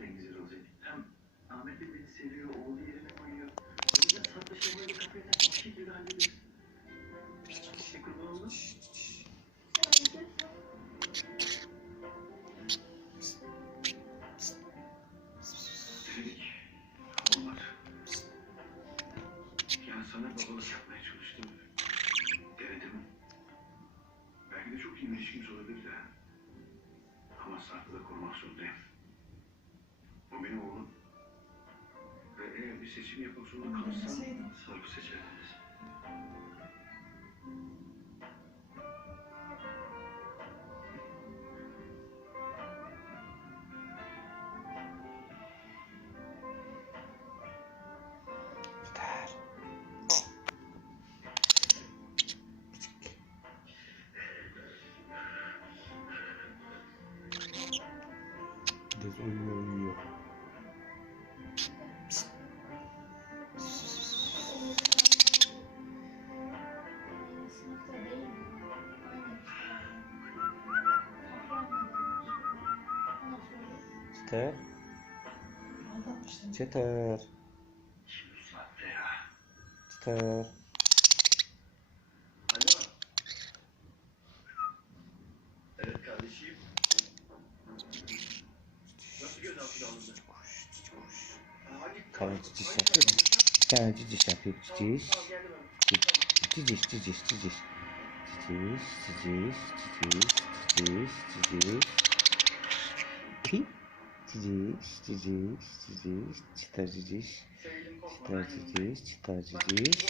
gerçekten güzel olacak. Hem Ahmet Bey beni seviyor, oğlu yerine koyuyor. O yüzden kafaya takıp bir şekilde hallederiz. İşte kurban olun. Dedik, olmaz. Yani sana babalık yapmaya çalıştım. Denedim. Belki de çok iyi bir ilişkimiz olabilir de. Ama Sarp'ı da korumak zorundayım. O benim oğlum. Ve eğer bir seçim yapmak zorunda kalırsam Sarp'ı seçerdiniz. Yeter. Deniz Yeter. Yeter. Yeter. Evet kardeşim. Nasıl gözaltına alındı? Tamam, ciciş yapıyor mu? Tane ciciş yapıyor. Ciciş. Ciciş ciciş ciciş. Ciciş ciciş ciciş ciciş ciciş. Hi. Ciciş ciciş ciciş. Çıtır ciciş. Ben ciciş çıtır Bak, ciciş.